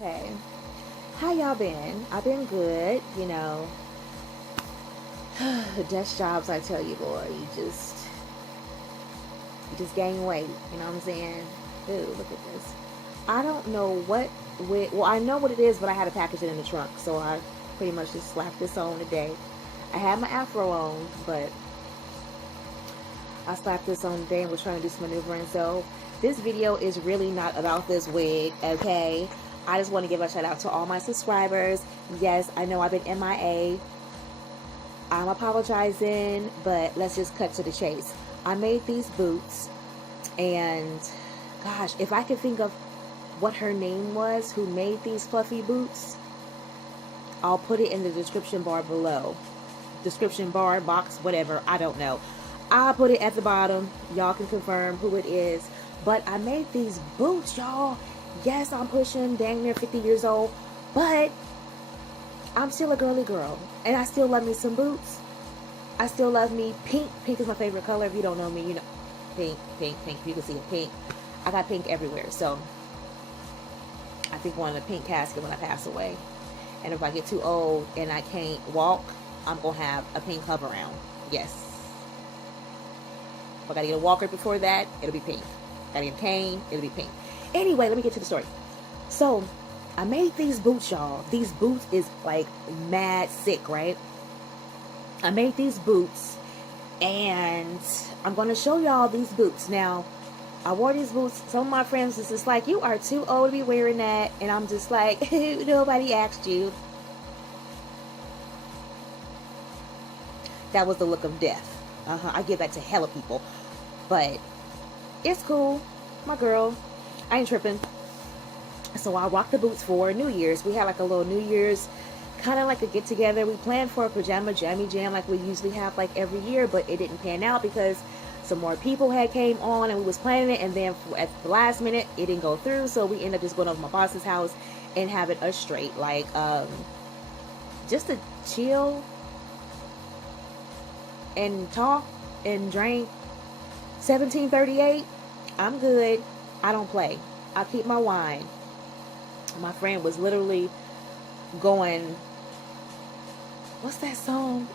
Hey, how y'all been? I've been good, you know. Desk jobs, I tell you, boy, you just gain weight. You know what I'm saying? Ooh, look at this. I don't know well, I know what it is, but I had to package it in the trunk, so I pretty much just slapped this on today. I had my afro on, but I slapped this on today and was trying to do some maneuvering. So this video is really not about this wig, okay? I just want to give a shout out to all my subscribers. Yes, I know I've been MIA. I'm apologizing, but let's just cut to the chase. I made these boots, and gosh, if I could think of what her name was who made these fluffy boots, I'll put it in the description bar below. Description bar, box, whatever, I don't know. I'll put it at the bottom. Y'all can confirm who it is. But I made these boots, y'all. Yes, I'm pushing dang near 50 years old, but I'm still a girly girl, and I still love me some boots. I still love me pink. Pink is my favorite color. If you don't know me, you know pink, pink, pink. You can see it, pink. I got pink everywhere, so I think I want a pink casket when I pass away. And if I get too old and I can't walk, I'm gonna have a pink hover round. Yes. If I gotta get a walker before that, it'll be pink. Gotta get a cane, it'll be pink. Anyway, let me get to the story. So, I made these boots, y'all. These boots is like mad sick, right? I made these boots, and I'm going to show y'all these boots. Now, I wore these boots. Some of my friends was just like, you are too old to be wearing that. And I'm just like, nobody asked you. That was the look of death. I give that to hella people. But it's cool. My girl. I ain't tripping. So I rocked the boots for New Year's. We had like a little New Year's, kind of like a get together. We planned for a pajama jammy jam like we usually have like every year, but it didn't pan out because some more people had came on and we was planning it, and then at the last minute it didn't go through, so we ended up just going over to my boss's house and having a straight like just to chill and talk and drink. 1738. I'm good. I don't play. I keep my wine. My friend was literally going, what's that song?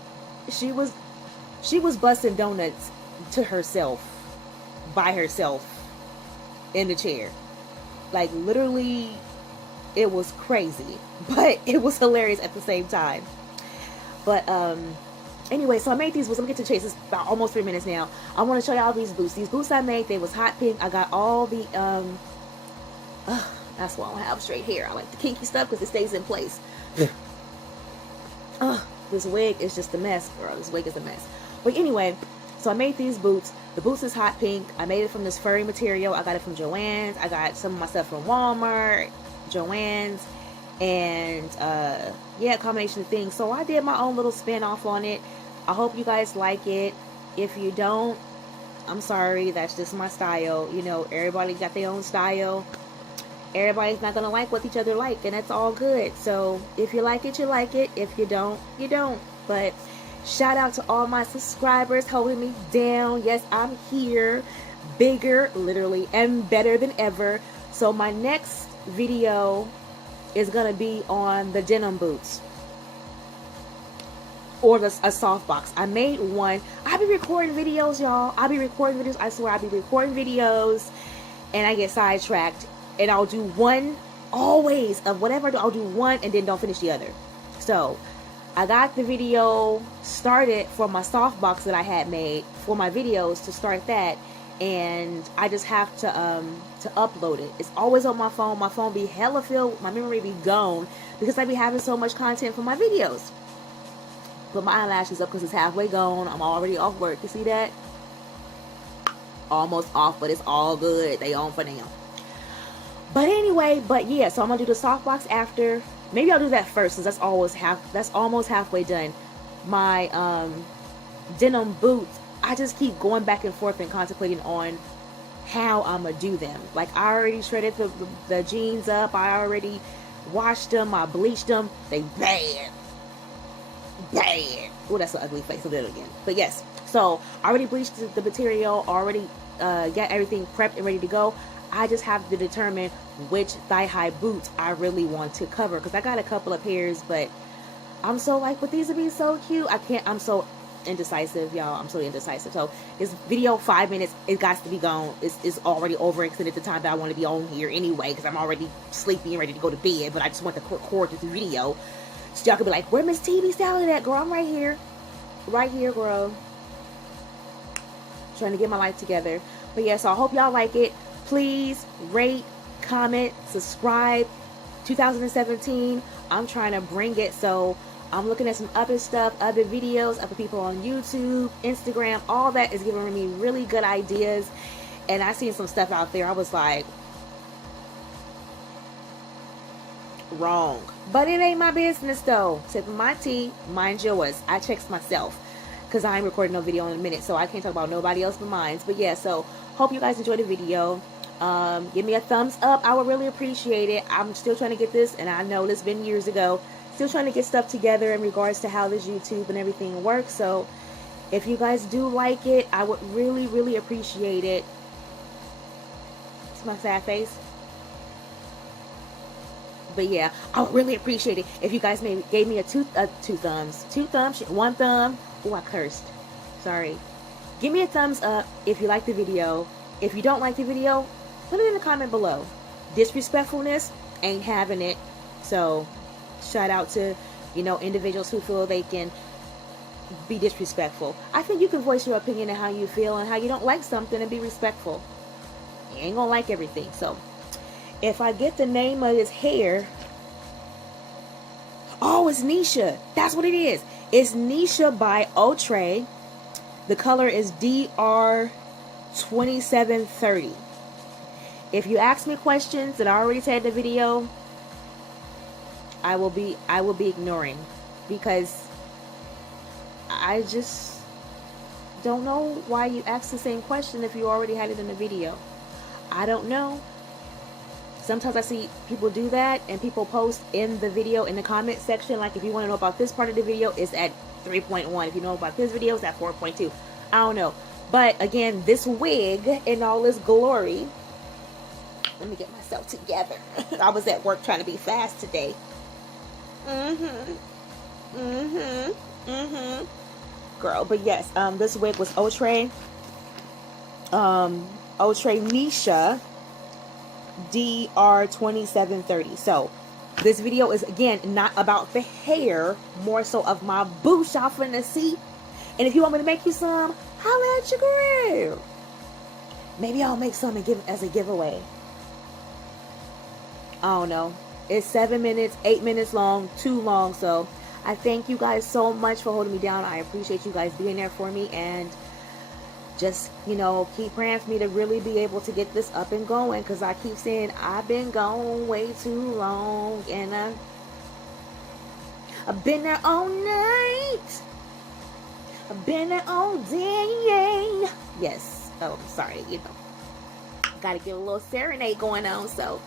She was busting donuts to herself, by herself, in the chair. Like literally, it was crazy, but it was hilarious at the same time. But anyway, so I made these boots. I'm gonna get to chase. It's about almost 3 minutes now. I want to show y'all these boots. These boots I made, they was hot pink. I got all the that's why I don't have straight hair. I like the kinky stuff because it stays in place. This wig is just a mess, girl. This wig is a mess. But anyway, so I made these boots. The boots is hot pink. I made it from this furry material. I got it from Joann's. I got some of my stuff from Walmart, Joann's, and yeah, a combination of things. So I did my own little spin off on it. I hope you guys like it. If you don't, I'm sorry. That's just my style. You know, everybody got their own style. Everybody's not gonna like what each other like, and that's all good. So if you like it, you like it. If you don't, you don't. But shout out to all my subscribers holding me down. Yes, I'm here, bigger, literally, and better than ever. So my next video is gonna be on the denim boots, or a softbox. I made one. I be recording videos, y'all. I be recording videos. I swear I be recording videos, and I get sidetracked. And I'll do one, always, of whatever, I'll do one and then don't finish the other. So, I got the video started for my softbox that I had made for my videos to start that. And I just have to upload it. It's always on my phone. My phone be hella filled. My memory be gone because I be having so much content for my videos. Put my eyelashes up because it's halfway gone. I'm already off work. You see that? Almost off, but it's all good. They on for now. But anyway, but yeah, so I'm gonna do the softbox after. Maybe I'll do that first, because that's almost halfway done. My denim boots, I just keep going back and forth and contemplating on how I'm gonna do them. Like, I already shredded the jeans up. I already washed them. I bleached them. They bad. Oh, that's an ugly face. I'll do it again. But yes, so I already bleached the material. Already got everything prepped and ready to go. I just have to determine which thigh-high boots I really want to cover, because I got a couple of pairs, but I'm so like, but these would be so cute. I can't, I'm so indecisive, y'all. I'm so indecisive. So this video, 5 minutes, it got to be gone. It's already overextended the time that I want to be on here anyway, because I'm already sleepy and ready to go to bed, but I just want to record this video so y'all could be like, where Mztibstyln at, girl? I'm right here. Right here, girl. Trying to get my life together. But yeah, so I hope y'all like it. Please rate, comment, subscribe. 2017, I'm trying to bring it, so I'm looking at some other stuff, other videos, other people on YouTube, Instagram, all that is giving me really good ideas. And I seen some stuff out there, I was like, wrong. But it ain't my business though. Tip my tea, mind yours. I checks myself, because I ain't recording no video in a minute, so I can't talk about nobody else but mine. But yeah, so hope you guys enjoyed the video. Give me a thumbs up. I would really appreciate it. I'm still trying to get this, and I know this been years ago, still trying to get stuff together in regards to how this YouTube and everything works. So if you guys do like it, I would really, really appreciate it. It's my sad face. But yeah, I would really appreciate it if you guys maybe gave me two thumbs, one thumb. Oh, I cursed. Sorry. Give me a thumbs up if you like the video. If you don't like the video, put it in the comment below. Disrespectfulness, ain't having it. So shout out to, you know, individuals who feel they can be disrespectful. I think you can voice your opinion and how you feel and how you don't like something and be respectful. You ain't gonna like everything. So if I get the name of his hair, oh, it's Nisha. That's what it is. It's Nisha by Outre. The color is DR2730. If you ask me questions that I already said in the video, I will be ignoring, because I just don't know why you ask the same question if you already had it in the video. I don't know. Sometimes I see people do that, and people post in the video in the comment section, like, if you want to know about this part of the video, it's at 3.1. If you know about this video, it's at 4.2. I don't know. But again, this wig in all its glory. Let me get myself together. I was at work trying to be fast today. Girl, but yes, this wig was Outre. Outre Nisha DR2730. So this video is again not about the hair, more so of my boots y'all finna see. And if you want me to make you some, holla at your girl. Maybe I'll make some and give as a giveaway. I don't know. It's 7 minutes, 8 minutes long, too long. So I thank you guys so much for holding me down. I appreciate you guys being there for me, and just, you know, keep praying for me to really be able to get this up and going, because I keep saying I've been gone way too long, and I've been there all night. I've been there all day. Yes. Oh, sorry. You know, gotta get a little serenade going on. So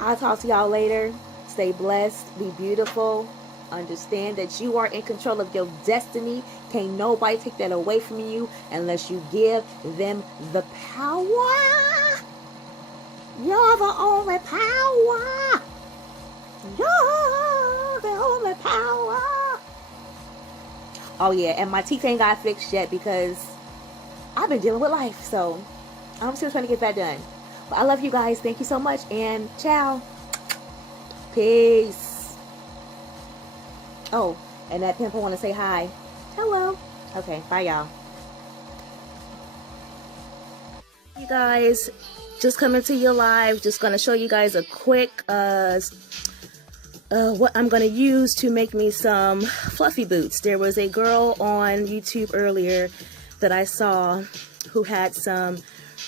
I'll talk to y'all later. Stay blessed. Be beautiful. Understand that you are in control of your destiny. Can't nobody take that away from you unless you give them the power. You're the only power. You're the only power. Oh yeah, and my teeth ain't got fixed yet because I've been dealing with life, so I'm still trying to get that done. But I love you guys. Thank you so much, and ciao. Peace. Oh, and that pimple want to say hi. Hello. Okay, bye y'all. You guys, just coming to you live. Just gonna show you guys a quick what I'm gonna use to make me some fluffy boots. There was a girl on YouTube earlier that I saw who had some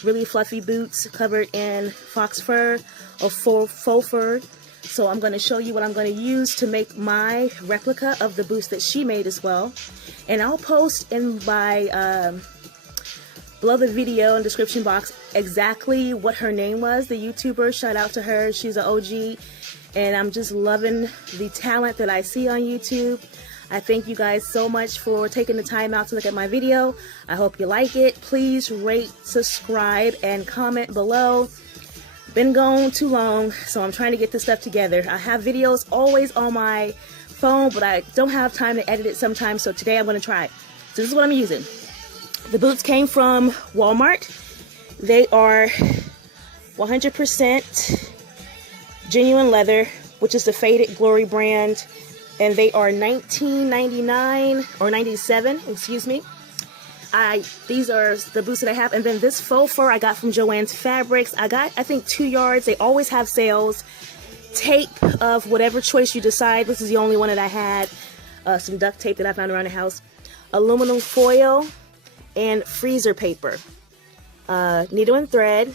really fluffy boots covered in fox fur or faux fur. So I'm going to show you what I'm going to use to make my replica of the boots that she made as well. And I'll post in my below the video in the description box exactly what her name was, the YouTuber. Shout out to her. She's an OG. And I'm just loving the talent that I see on YouTube. I thank you guys so much for taking the time out to look at my video. I hope you like it. Please rate, subscribe, and comment below. Been gone too long, so I'm trying to get this stuff together. I have videos always on my phone, but I don't have time to edit it sometimes, so today I'm going to try. So this is what I'm using. The boots came from Walmart. They are 100% genuine leather, which is the Faded Glory brand, and they are $19.99 or $97, excuse me. These are the boots that I have, and then this faux fur I got from Joann's Fabrics. I got, I think, 2 yards. They always have sales. Tape of whatever choice you decide. This is the only one that I had. Some duct tape that I found around the house. Aluminum foil and freezer paper. Needle and thread.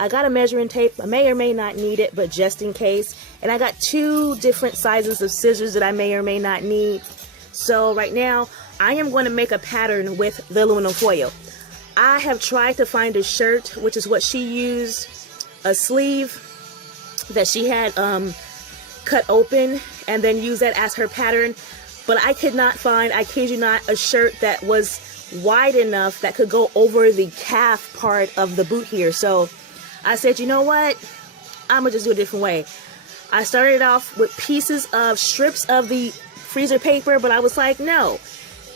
I got a measuring tape. I may or may not need it, but just in case. And I got 2 different sizes of scissors that I may or may not need. So right now, I am going to make a pattern with the aluminum foil. I have tried to find a shirt, which is what she used, a sleeve that she had cut open, and then use that as her pattern. But I could not find, I kid you not, a shirt that was wide enough that could go over the calf part of the boot here. So I said, you know what? I'm going to just do it a different way. I started off with pieces of strips of the freezer paper, but I was like, no.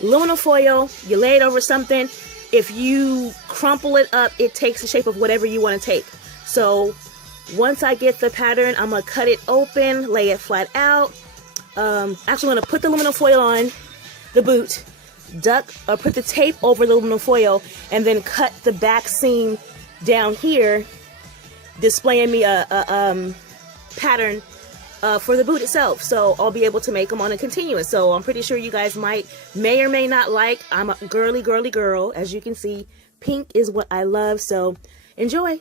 Aluminum foil, you lay it over something. If you crumple it up, it takes the shape of whatever you want to take. So once I get the pattern, I'm going to cut it open, lay it flat out. Actually, I'm going to put the aluminum foil on the boot, put the tape over the aluminum foil, and then cut the back seam down here, displaying me a pattern for the boot itself. So I'll be able to make them on a continuous. So I'm pretty sure you guys may or may not like. I'm a girly girl. As you can see, pink is what I love. So enjoy.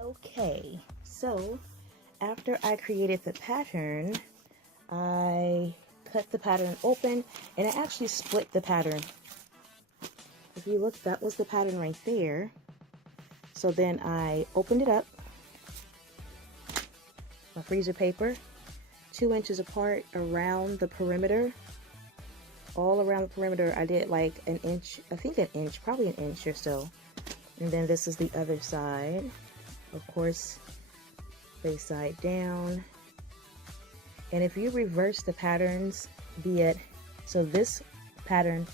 Okay, so after I created the pattern, I cut the pattern open, and I actually split the pattern. If you look, that was the pattern right there. So then I opened it up, my freezer paper, 2 inches apart around the perimeter. All around the perimeter, I did like an inch, I think an inch, probably an inch or so. And then this is the other side. Of course, face side down. And if you reverse the patterns, so this pattern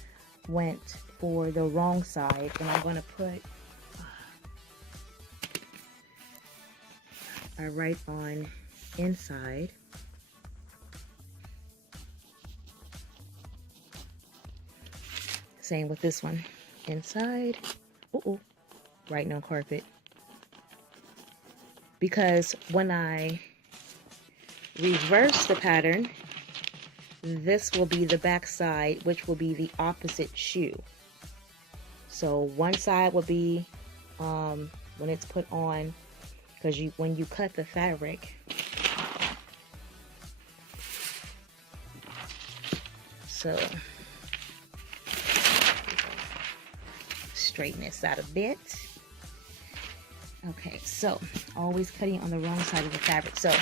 went for the wrong side, and I'm going to put right on inside. Same with this one, inside. Right on carpet. Because when I reverse the pattern, this will be the back side, which will be the opposite shoe. So one side will be when it's put on, because when you cut the fabric, so straighten this out a bit. Okay, so always cutting on the wrong side of the fabric. So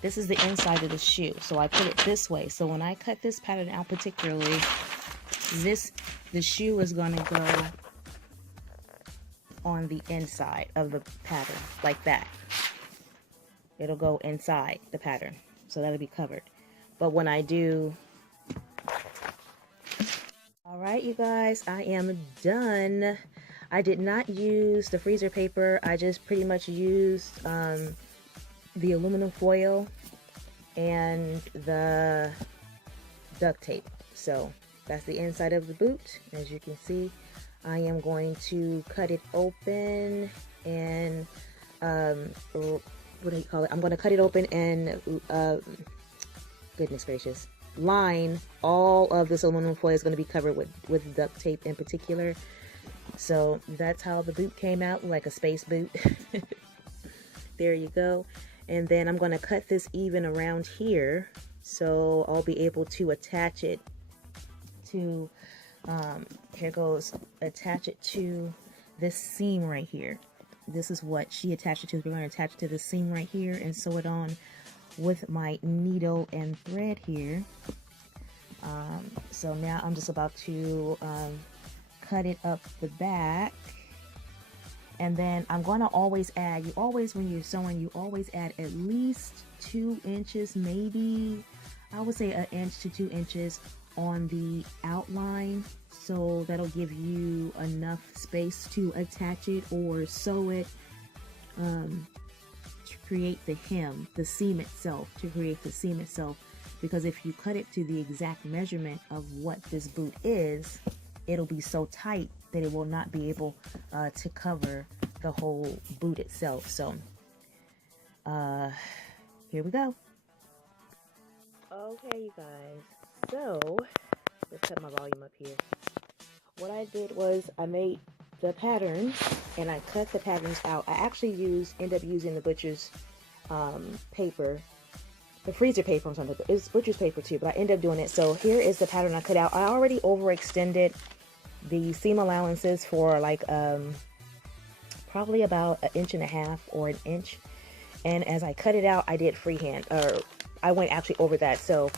this is the inside of the shoe. So I put it this way. So when I cut this pattern out particularly, the shoe is going to go on the inside of the pattern, like that. It'll go inside the pattern. So that'll be covered. But when I do... Alright, you guys, I am done. I did not use the freezer paper. I just pretty much used the aluminum foil and the duct tape. So that's the inside of the boot. As you can see, I am going to cut it open and what do you call it? I'm going to cut it open and goodness gracious, line all of this aluminum foil is going to be covered with duct tape in particular. So that's how the boot came out, like a space boot. There you go. And then I'm going to cut this even around here, so I'll be able to attach it to, here goes, attach it to this seam right here. This is what she attached it to. We're going to attach it to the seam right here and sew it on with my needle and thread here. So now I'm just about to cut it up the back. And then I'm going to always add, when you're sewing, you always add at least 2 inches, maybe, I would say 1 inch to 2 inches on the outline. So that'll give you enough space to attach it or sew it to create the hem, the seam itself, Because if you cut it to the exact measurement of what this boot is, it'll be so tight that it will not be able to cover the whole boot itself. So here we go. Okay, you guys, so let's set my volume up here. What I did was I made the patterns and I cut the patterns out. I actually ended up using the butcher's paper, the freezer paper or something. It's butcher's paper too, but I ended up doing it. So here is the pattern I cut out. I already overextended the seam allowances for like probably about 1.5 inches or 1 inch. And as I cut it out, I did freehand, or I went actually over that. So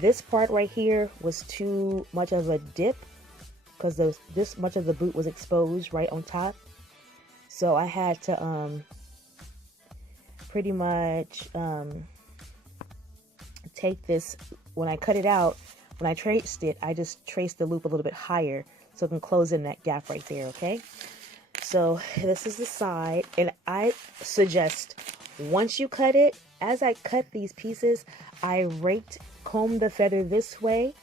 this part right here was too much of a dip because this much of the boot was exposed right on top. So I had to pretty much take this, when I cut it out, when I traced it, I just traced the loop a little bit higher so it can close in that gap right there, okay? So this is the side, and I suggest once you cut it, as I cut these pieces, I comb the feather this way,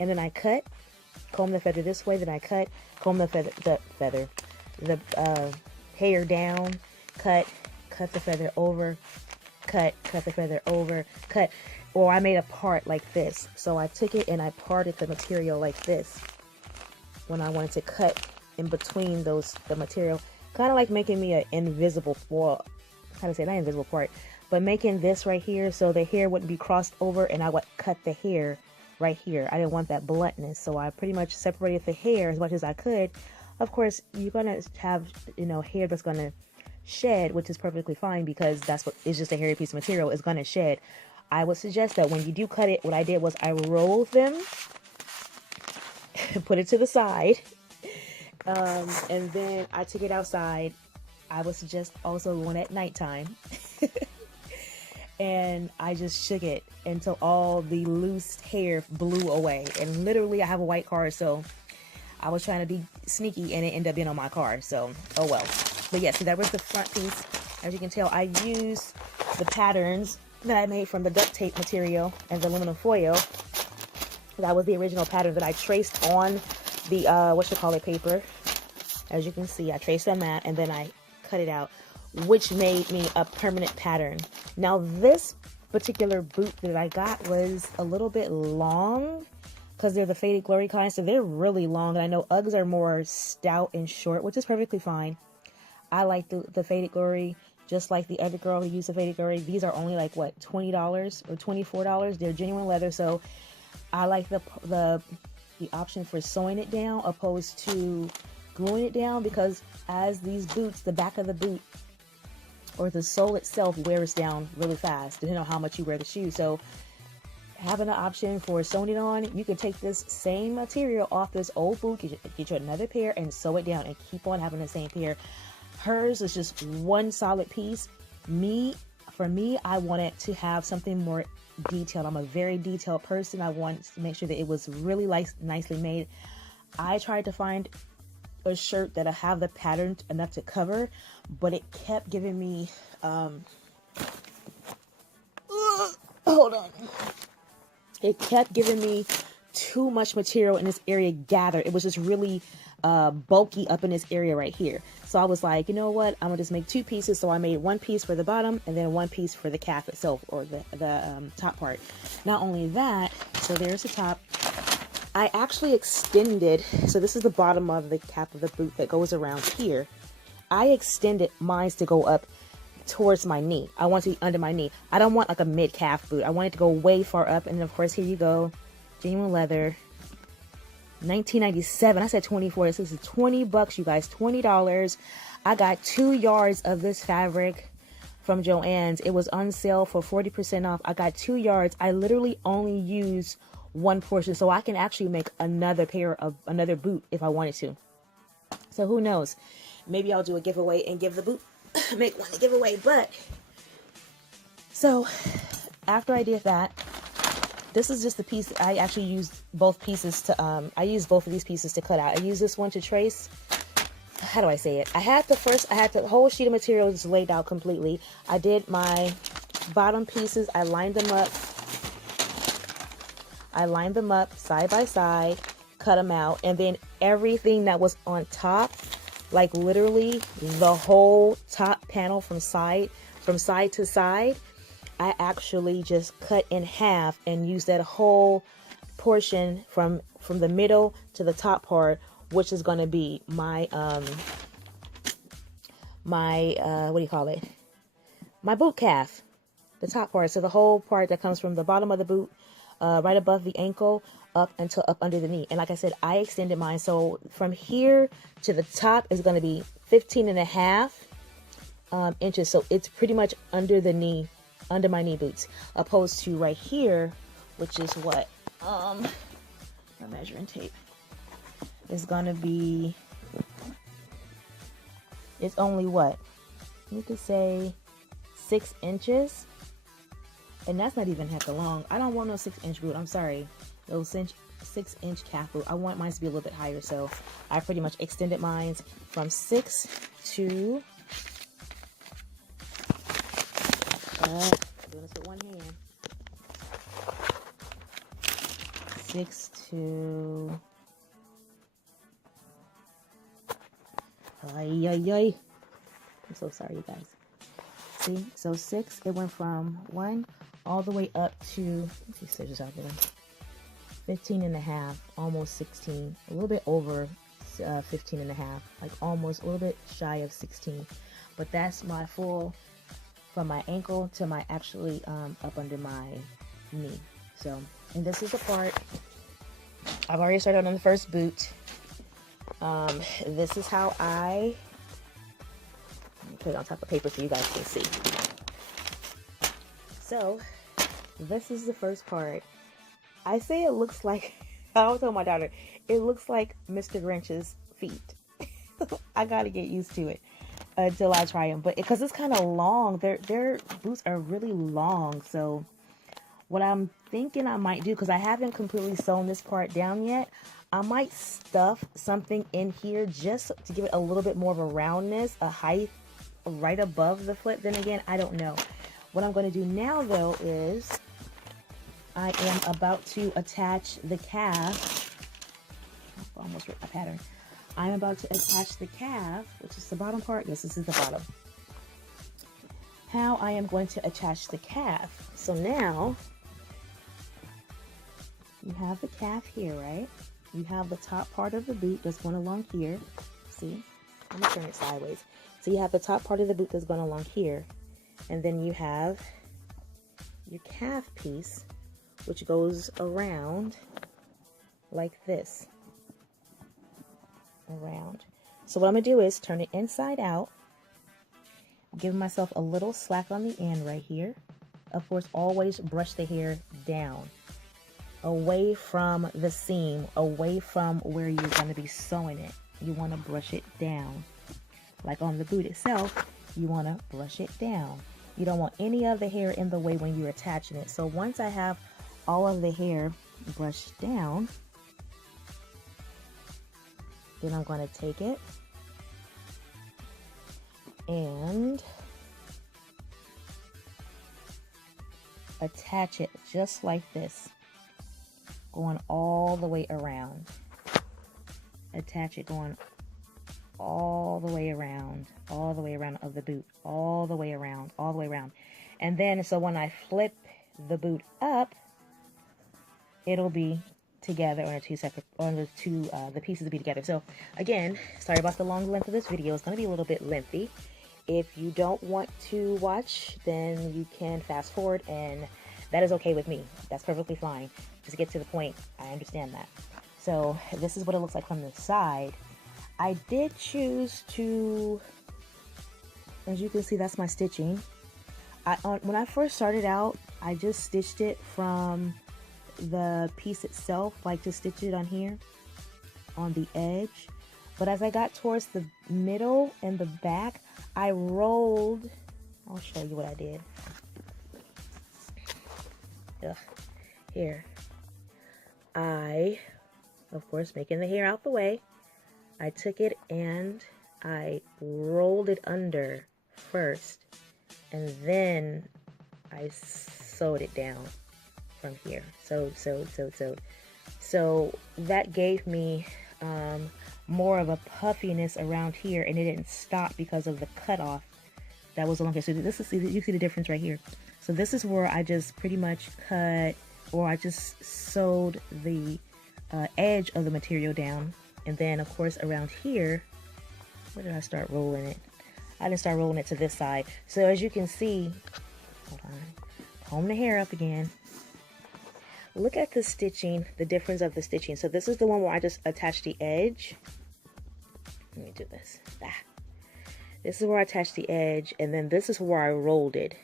and then I cut, comb the feather this way, then I cut, comb the hair down, cut the feather over, cut the feather over, cut. Or I made a part like this. So I took it and I parted the material like this when I wanted to cut in between the material, kind of like making me an invisible, well, how to say, not invisible part, but making this right here so the hair wouldn't be crossed over, and I would cut the hair right here. I didn't want that bluntness, so I pretty much separated the hair as much as I could. Of course, you're gonna have, hair that's gonna shed, which is perfectly fine because it's just a hairy piece of material. It's gonna shed. I would suggest that when you do cut it, what I did was I rolled them, put it to the side, and then I took it outside. I would suggest also one at nighttime. And I just shook it until all the loose hair blew away. And literally, I have a white car, so I was trying to be sneaky, and it ended up being on my car. So, oh well. But yeah, so that was the front piece. As you can tell, I used the patterns that I made from the duct tape material and the aluminum foil. That was the original pattern that I traced on the paper. As you can see, I traced on that, and then I cut it out, which made me a permanent pattern. Now this particular boot that I got was a little bit long because they're the Faded Glory kind, so they're really long. And I know UGGs are more stout and short, which is perfectly fine. I like the Faded Glory, just like the other girl who used the Faded Glory. These are only like, what, $20 or $24? They're genuine leather, so I like the option for sewing it down opposed to gluing it down, because as these boots, the back of the boot or the sole itself wears down really fast, depending on how much you wear the shoe. So having an option for sewing it on, you can take this same material off this old boot, get you another pair and sew it down and keep on having the same pair. Hers is just one solid piece. For me, I wanted to have something more detailed. I'm a very detailed person. I wanted to make sure that it was really nicely made. I tried to find a shirt that I have the pattern enough to cover, but it kept giving me hold on, it kept giving me too much material in this area gathered. It was just really bulky up in this area right here. So I was like, you know what, I'm gonna just make 2 pieces. So I made 1 piece for the bottom and then 1 piece for the calf itself, or the top part. Not only that, so there's the top. I actually extended, so this is the bottom of the cap of the boot that goes around here. I extended mine to go up towards my knee. I want it to be under my knee. I don't want like a mid-calf boot. I want it to go way far up. And then of course, here you go. Genuine leather. $19.97. I said 24. This is $20, you guys. $20. I got 2 yards of this fabric from Joann's. It was on sale for 40% off. I got 2 yards. I literally only used one portion, so I can actually make another boot if I wanted to. So who knows? Maybe I'll do a giveaway and give the boot, make one to give away. But so after I did that, this is just the piece. I actually used both pieces to, I used both of these pieces to cut out. I used this one to trace. How do I say it? I had the whole sheet of material just laid out completely. I did my bottom pieces. I lined them up. Side by side, cut them out. And then everything that was on top, like literally the whole top panel from side to side, I actually just cut in half and used that whole portion from the middle to the top part, which is going to be my what do you call it? My boot calf, the top part. So the whole part that comes from the bottom of the boot, right above the ankle, up until up under the knee. And like I said, I extended mine. So from here to the top is going to be 15.5 inches. So it's pretty much under the knee, under my knee boots, opposed to right here, which is what, my measuring tape is going to be, it's only what, you could say 6 inches. And that's not even heck long. I don't want no 6-inch boot. I'm sorry. Those 6-inch calf boot. I want mine to be a little bit higher. So I pretty much extended mine from 6 to, doing this with one hand. 6 to, I'm so sorry, you guys. See, so 6, it went from 1 all the way up to, let's see, scissors out there, 15.5, almost 16, a little bit over 15.5, like almost a little bit shy of 16. But that's my full, from my ankle to my actually up under my knee. So, and this is the part, I've already started on the first boot. This is how I put it on top of paper so you guys can see. So this is the first part. I say it looks like, I always tell my daughter, it looks like Mr. Grinch's feet. I gotta get used to it until I try them, but because it's kind of long, their boots are really long. So what I'm thinking I might do, because I haven't completely sewn this part down yet, I might stuff something in here just to give it a little bit more of a roundness, a height right above the foot. Then again, I don't know. What I'm going to do now though is I am about to attach the calf. I almost ripped my pattern. I'm about to attach the calf, which is the bottom part. Yes, this is the bottom. How I am going to attach the calf. So now you have the calf here, right? You have the top part of the boot that's going along here. See? I'm going to turn it sideways. So you have the top part of the boot that's going along here. And then you have your calf piece, which goes around like this. Around. So what I'm going to do is turn it inside out. Give myself a little slack on the end right here. Of course, always brush the hair down. Away from the seam, away from where you're going to be sewing it. You want to brush it down. Like on the boot itself, you want to brush it down. You don't want any of the hair in the way when you're attaching it. So once I have all of the hair brushed down, then I'm going to take it and attach it just like this, going all the way around. Attach it going all the way around of the boot, all the way around. And then, so when I flip the boot up, it'll be together on the pieces will be together. So again, sorry about the long length of this video. It's going to be a little bit lengthy. If you don't want to watch, then you can fast forward, and that is okay with me. That's perfectly fine. Just get to the point. I understand that. So this is what it looks like from the side. I did choose to, as you can see, that's my stitching. when I first started out, I just stitched it from the piece itself, like to stitch it on here on the edge. But as I got towards the middle and the back, I rolled. I'll show you what I did. Ugh. Here, I, of course, making the hair out the way, I took it and I rolled it under first, and then I sewed it down from here. Sewed. So that gave me more of a puffiness around here, and it didn't stop because of the cutoff that was along here. So this is, you see the difference right here. So this is where I just pretty much cut, or I just sewed the edge of the material down. And then of course around here, where did I start rolling it? I didn't start rolling it to this side. So as you can see, hold on, comb the hair up again. Look at the stitching, the difference of the stitching. So this is the one where I just attached the edge. Let me do this. This is where I attached the edge, and then this is where I rolled it.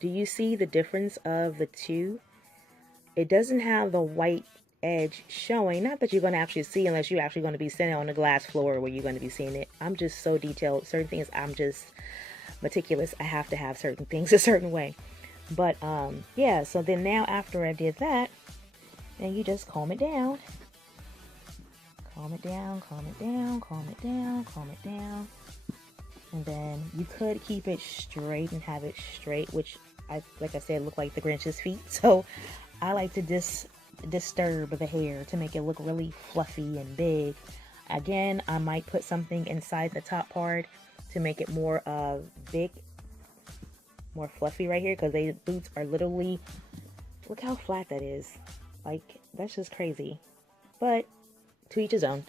Do you see the difference of the two? It doesn't have the white edge showing. Not that you're going to actually see unless you're actually going to be sitting on the glass floor where you're going to be seeing it. I'm just so detailed. Certain things, I'm just meticulous. I have to have certain things a certain way. But yeah, so then now after I did that, then you just comb it down. Comb it down, comb it down, comb it down, comb it down. And then you could keep it straight and have it straight, which like I said, look like the Grinch's feet. So I like to disturb the hair to make it look really fluffy and big. Again, I might put something inside the top part to make it more big, more fluffy right here, because the boots are literally, look how flat that is. Like, that's just crazy. But to each his own.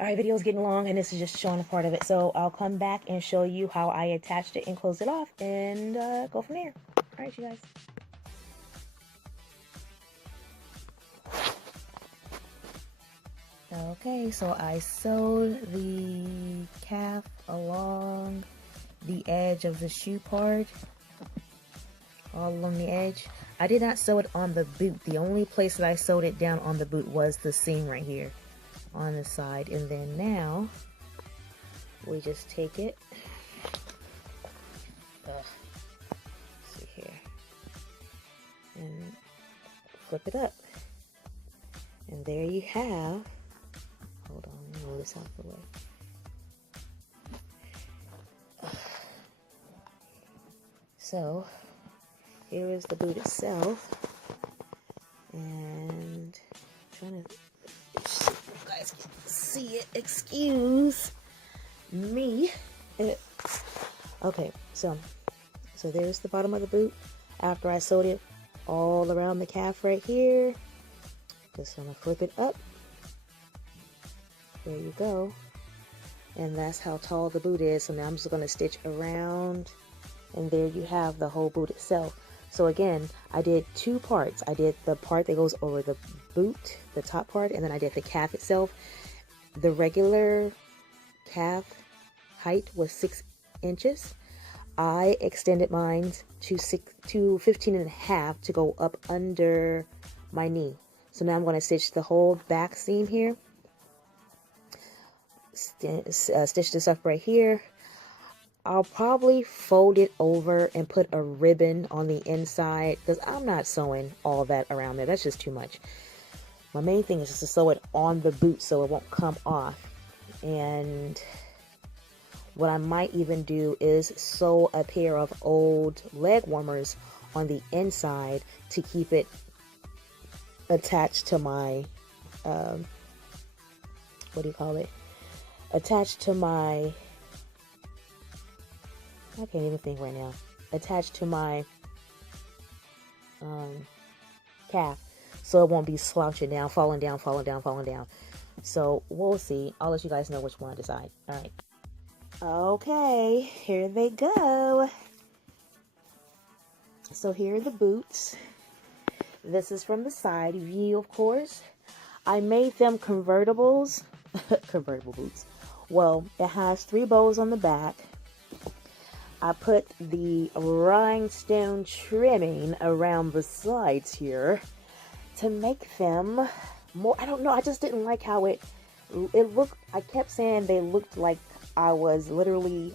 Alright, video's getting long, and this is just showing a part of it. So I'll come back and show you how I attached it and closed it off, and go from there. Alright, you guys. Okay, so I sewed the calf along the edge of the shoe part, all along the edge. I did not sew it on the boot. The only place that I sewed it down on the boot was the seam right here on the side. And then now we just take it, let's see here, and flip it up, and there you have, hold on, let me move this out of the way. So here is the boot itself, and I'm trying to see if you guys can see it. Excuse me. Okay, so there's the bottom of the boot after I sewed it all around the calf right here. Just gonna flip it up. There you go. And that's how tall the boot is. So now I'm just gonna stitch around, and there you have the whole boot itself. So again, I did two parts. I did the part that goes over the boot, the top part, and then I did the calf itself. The regular calf height was 6 inches. I extended mine to 15 and a half to go up under my knee. So now I'm going to stitch the whole back seam here. Stitch this up right here. I'll probably fold it over and put a ribbon on the inside, because I'm not sewing all that around there. That's just too much. My main thing is just to sew it on the boot so it won't come off. And what I might even do is sew a pair of old leg warmers on the inside to keep it attached to my, what do you call it? Attached to my, I can't even think right now. Attached to my calf, so it won't be slouching down, falling down, falling down, falling down. So we'll see. I'll let you guys know which one I decide. All right. Okay, here they go. So here are the boots. This is from the side view, of course. I made them convertibles. Convertible boots. Well, it has 3 bows on the back. I put the rhinestone trimming around the sides here to make them more, I don't know, I just didn't like how it looked. I kept saying they looked like I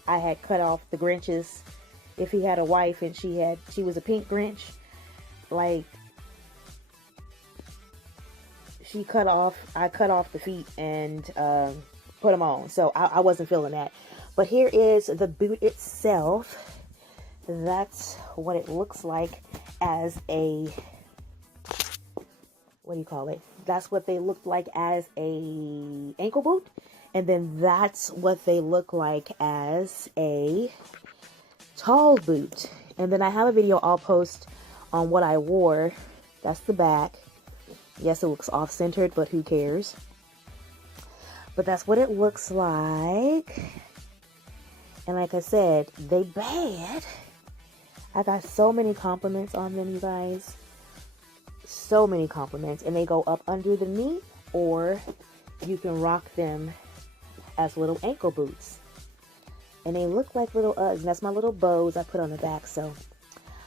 had cut off the Grinches. If he had a wife and she was a pink Grinch, like I cut off the feet and put them on. So I wasn't feeling that. But here is the boot itself. That's what it looks like as a, what do you call it? That's what they look like as a ankle boot. And then that's what they look like as a tall boot. And then I have a video I'll post on what I wore. That's the back. Yes, it looks off-centered, but who cares? But that's what it looks like. And like I said, they bad. I got so many compliments on them, you guys. So many compliments. And they go up under the knee, or you can rock them as little ankle boots. And they look like little Uggs. And that's my little bows I put on the back. So,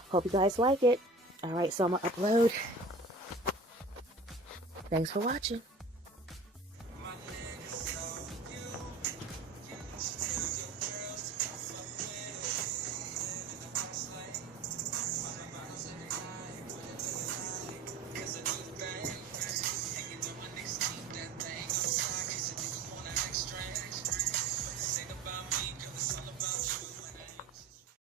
hope you guys like it. Alright, so I'm going to upload. Thanks for watching.